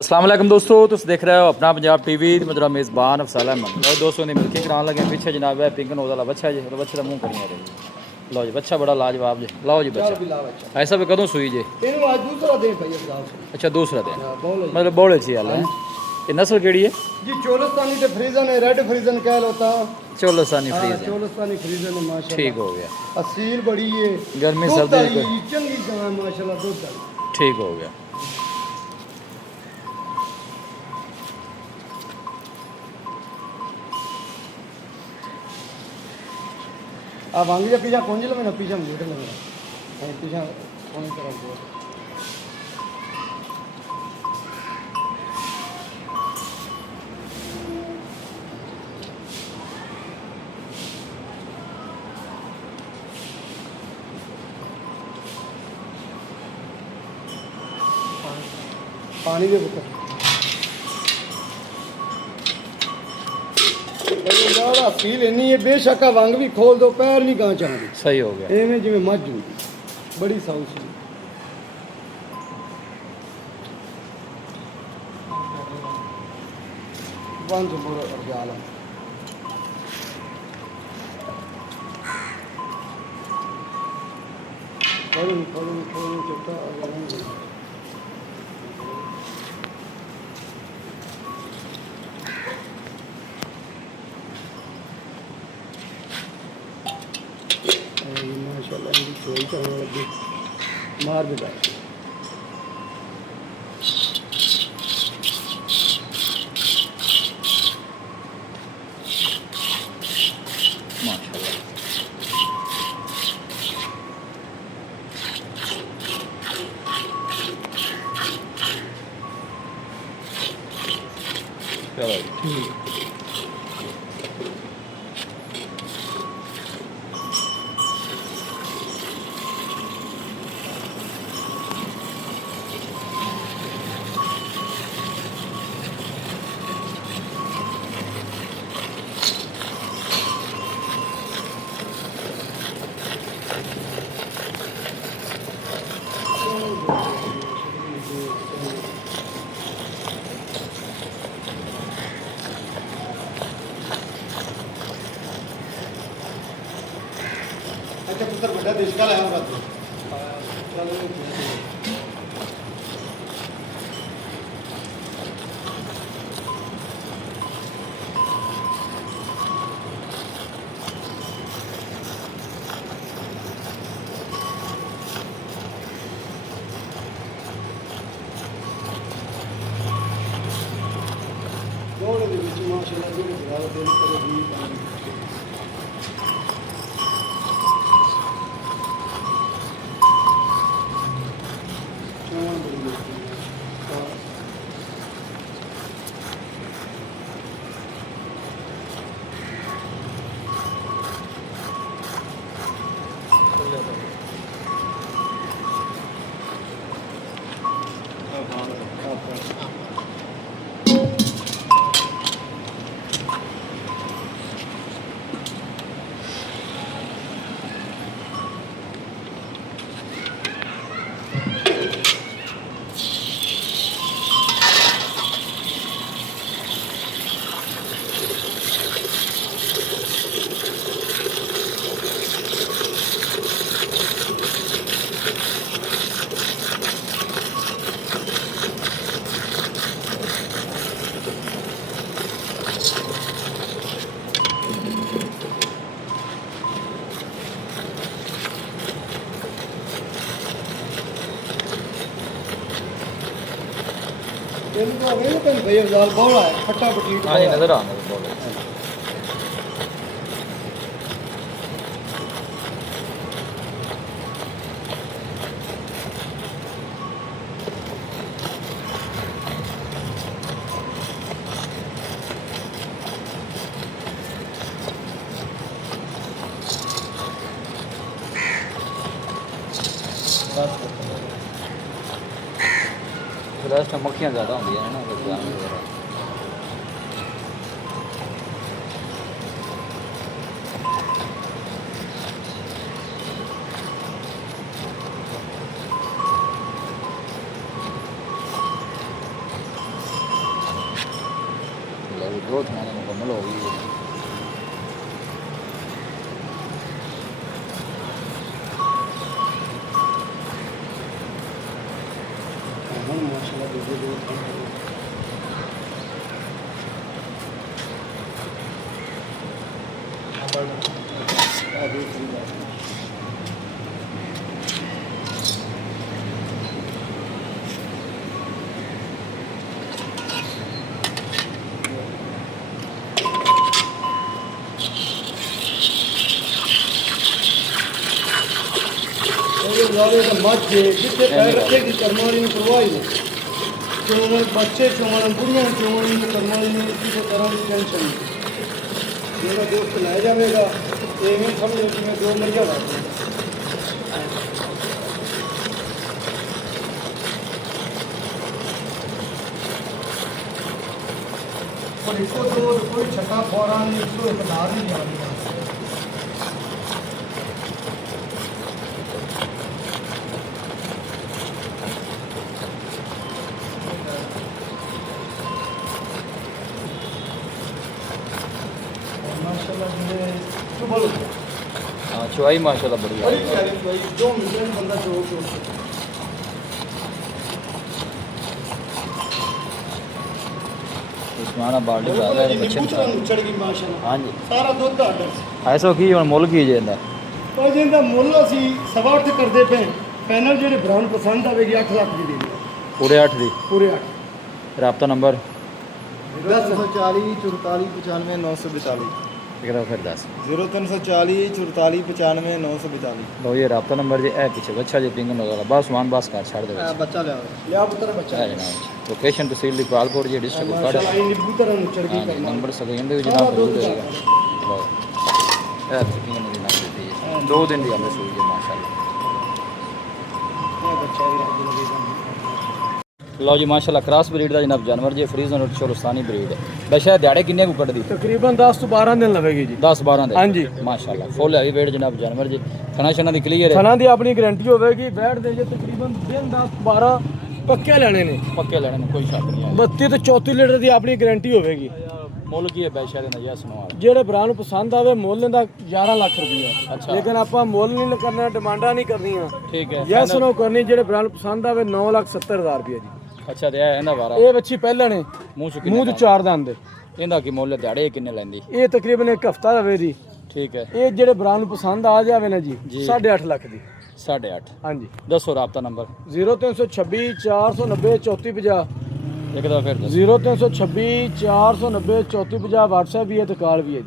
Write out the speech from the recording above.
अस्सलाम वालेकुम दोस्तों, तुम देख रहे हो अपना पंजाब टीवी। मेरा मेज़बान अफसाल अहमद। लो दोस्तों ने मिल्की कराने लगे पीछे जनाब है पिंक नोज वाला बच्चा जी। बच्चे का मुँह करिए रही। लो जी बच्चा बड़ा लाजवाब जी। लाओ जी बच्चा ऐसा भी कदों सुई जी। अच्छा दूसरा दिन मतलब बोले सी हाल है। ये नस्ल केड़ी है जी? चोलस्तानी ते फ्रीजन है, रेड फ्रीजन कह लो ता। चोलस्तानी हाँ, फ्रीज है। चोलस्तानी फ्रीजन है माशाल्लाह। ठीक हो गया। असील बड़ी है, गर्मी दूध सर्दी वाली कोई है, चंगी गाय है माशाल्लाह, दूध वाली। ठीक हो गया। आ वांगी जा पीछा कौन लो ना पीछा मुझे लगा पीछा कौन तरह को पानी दे पुत्र असील इन्नी है, बेशक वंग भी खोल दो पैर नहीं गां चाहती। सही हो गया। एवें जिवें मझ हुंदी बड़ी साऊ सी। पंज मुड़ अरजाल खोल चुका माशाल्लाह इनकी चोरी करने लगी मार भी डाल चलो ठीक। अच्छा पुत्र बड़ा देश का लाया होगा तो दौड़ दे विच माशाल्लाह जेडे बड़ा दिल करे भी इनको अवे ना कहीं भैया जाल बौड़ा है फटा पटी हाँ जी नजर आ रहा है। रेस्ट मक्खियाँ ज़्यादा होंगी है ना वगैरह। ਦੋ ਥਾਂ ਨਾਲ ਮੁਕੰਮਲ ਹੋ ਗਈ ਹੈ। ਹੁਣ ਮਾਸ਼ਾਅੱਲਾ ਦੂਜੇ ਦੋ ਆ ਦੇਖ ਲਈ लावे का मत जे जिथे पैर रखेगी करमाली में परवाही नहीं चोमन बच्चे चोमन बुढ़िया चोमन में करमाली में किसी तरह की टेंशन नहीं मेरा दोस्त ले जाएगा ये मैं समझो कि मैं दो मर जाऊँ और इसको तो कोई छक्का फौरा नहीं इसको इकदार नहीं जाना हाँ चुवाई माशाल्लाह बढ़िया है। दो मिनट बंदा जो उस्माना बाल्टी का है बच्चे का। चढ़ गई माशाल्लाह हाँ जी सारा दुੱਧ ਆਰਡਰ ऐसा की ਹੁਣ ਮੁੱਲ ਕੀ ਜਾਂਦਾ ਪਰ ਜਿਹਦਾ ਮੁੱਲ ਅਸੀਂ 8.5 ਕਰਦੇ ਪਏ ਪੈਨਲ ਜਿਹੜੇ ਬਰਾਊਨ ਪਸੰਦ ਆਵੇਗੀ 8 ਲੱਖ ਦੀ ਦੇ ਦਿਓ ਪੂਰੇ 8 ਦੀ ਪੂਰੇ 8 ਰਾਬਤਾ ਨੰਬਰ 340 44 95 942 ਇੱਕ ਦਾ ਫਿਰ ਦੱਸ 0340 44 95 942 ਲੋ ਇਹ ਰਾਬਤਾ ਨੰਬਰ ਜੀ ਇਹ ਪਿੱਛੇ ਬੱਚਾ ਜੀ ਪਿੰਗਨ ਵਗੈਰਾ ਬਸ ਸਮਾਨ ਬਸ ਕਰ ਛੱਡ ਦੇ ਵਿੱਚ ਬੱਚਾ ਲਿਆ ਪੁੱਤਰ ਬੱਚਾ ਹੈ ਜਨਾਬ ਲੋਕੇਸ਼ਨ ਤਹਿਸੀਲ ਦੀ ਪਾਲਕੋਟ ਜੀ ਡਿਸਟ੍ਰਿਕਟ ਕਾੜਾ ਮਾਸ਼ਾਅੱਲਾ ਇਹ ਨਿੱਬੂ ਤਰ੍ਹਾਂ ਨੂੰ ਚੜ ਗਈ ਕਰਨਾ ਨੰਬਰ ਸਕਰੀਨ ਦੇ ਵਿੱਚ ਜਨਾਬ ਮੌਜੂਦ ਹੋਏਗਾ ਲੋ ਇਹ ਪਿੰਗਨ ਦੀ ਨਾਮ ਦਿੱਤੀ ਹੈ 2 ਦਿਨ ਦੀ ਹਮੇ ਸੂਈ ਜੀ ਮਾਸ਼ਾਅੱਲਾ ਇਹ ਬੱਚਾ ਵੀ ਰੱਬ ਲੱਗੇਗਾ ਲਓ ਜੀ ਮਾਸ਼ਾਅੱਲਾ ਕ੍ਰਾਸ ਬਰੀਡ ਦਾ ਜਨਾਬ ਜਾਨਵਰ ਜੀ ਫਰੀਜ਼ਨ ਔਰ ਚੋਲਸਤਾਨੀ ਬਰੀਡ ਬਸ਼ਾ ਦਿਹਾੜੇ ਕਿੰਨੇ ਕੁ ਕੱਢਦੀ ਤਕਰੀਬਨ 10 ਤੋਂ 12 ਦਿਨ ਲਵੇਗੀ ਜੀ 10 12 ਦੇ ਹਾਂਜੀ ਮਾਸ਼ਾਅੱਲਾ ਫੁੱਲ ਹੈਵੀ ਵੇਟ ਜਨਾਬ ਜਾਨਵਰ ਜੀ ਥਣਾ ਸ਼ਨਾ ਦੀ ਕਲੀਅਰ ਹੈ ਥਣਾ ਦੀ ਆਪਣੀ ਗਾਰੰਟੀ ਹੋਵੇਗੀ ਬੈਠ ਦੇ ਜੇ ਤਕਰੀਬਨ ਦਿਨ 10 12 ਪੱਕੇ ਲੈਣੇ ਨੇ ਪੱਕੇ ਲੈਣੇ ਨੂੰ ਕੋਈ ਸ਼ੱਕ ਨਹੀਂ ਹੈ 32 ਤੋਂ 34 ਲੀਟਰ ਦੀ ਆਪਣੀ ਗਾਰੰਟੀ ਹੋਵੇਗੀ ਮੁੱਲ ਕੀ ਹੈ ਬਸ਼ਾ ਦੇ ਨਜਾ ਸੁਣਵਾ ਜਿਹੜੇ ਭਰਾ ਨੂੰ ਪਸੰਦ ਆਵੇ ਮੁੱਲ ਇਹਦਾ 11 ਲੱਖ ਰੁਪਈਆ ਅੱਛਾ ਲੇਕਿਨ ਆਪਾਂ ਮੁੱਲ ਨਹੀਂ ਕਰਨਾ ਡਿਮਾਂਡਾਂ ਨਹੀਂ ਕਰਨੀਆਂ ਠੀਕ ਹੈ ਯੈਸ ਨੋ ਕਰਨੀ ਜਿਹੜੇ ਭਰਾ ਨੂੰ ਪਸੰਦ ਆਵੇ 9,70,000 ਰੁਪਈਆ ਜੀ ਅੱਛਾ ਤੇ ਇਹਦਾ ਵਾਰਾ ਇਹ ਬੱਚੀ ਪਹਿਲਾਂ ਨੇ ਮੂੰਹ ਚ ਮੂੰਹ ਚ ਚਾਰ ਦੰਦ ਇਹਦਾ ਕੀ ਮੁੱਲ ਦਿਹਾੜੇ ਕਿੰਨੇ ਲੈਂਦੀ ਇਹ ਤਕਰੀਬਨ ਇੱਕ ਹਫਤਾ ਹੋਵੇ ਜੀ ਠੀਕ ਹੈ ਇਹ ਜਿਹੜੇ ਭਰਾ ਨੂੰ ਪਸੰਦ ਆ ਜਾਵੇ ਨਾ ਜੀ 8.5 ਲੱਖ ਦੀ 8.5 ਹਾਂਜੀ ਦੱਸੋ ਰਾਬਤਾ ਨੰਬਰ 0326 490 3450 ਇੱਕ ਦਾ ਫਿਰ ਦੱਸੋ 0326 490 3450 WhatsApp ਵੀ ਹੈ ਤੇ ਕਾਲ ਵੀ ਹੈ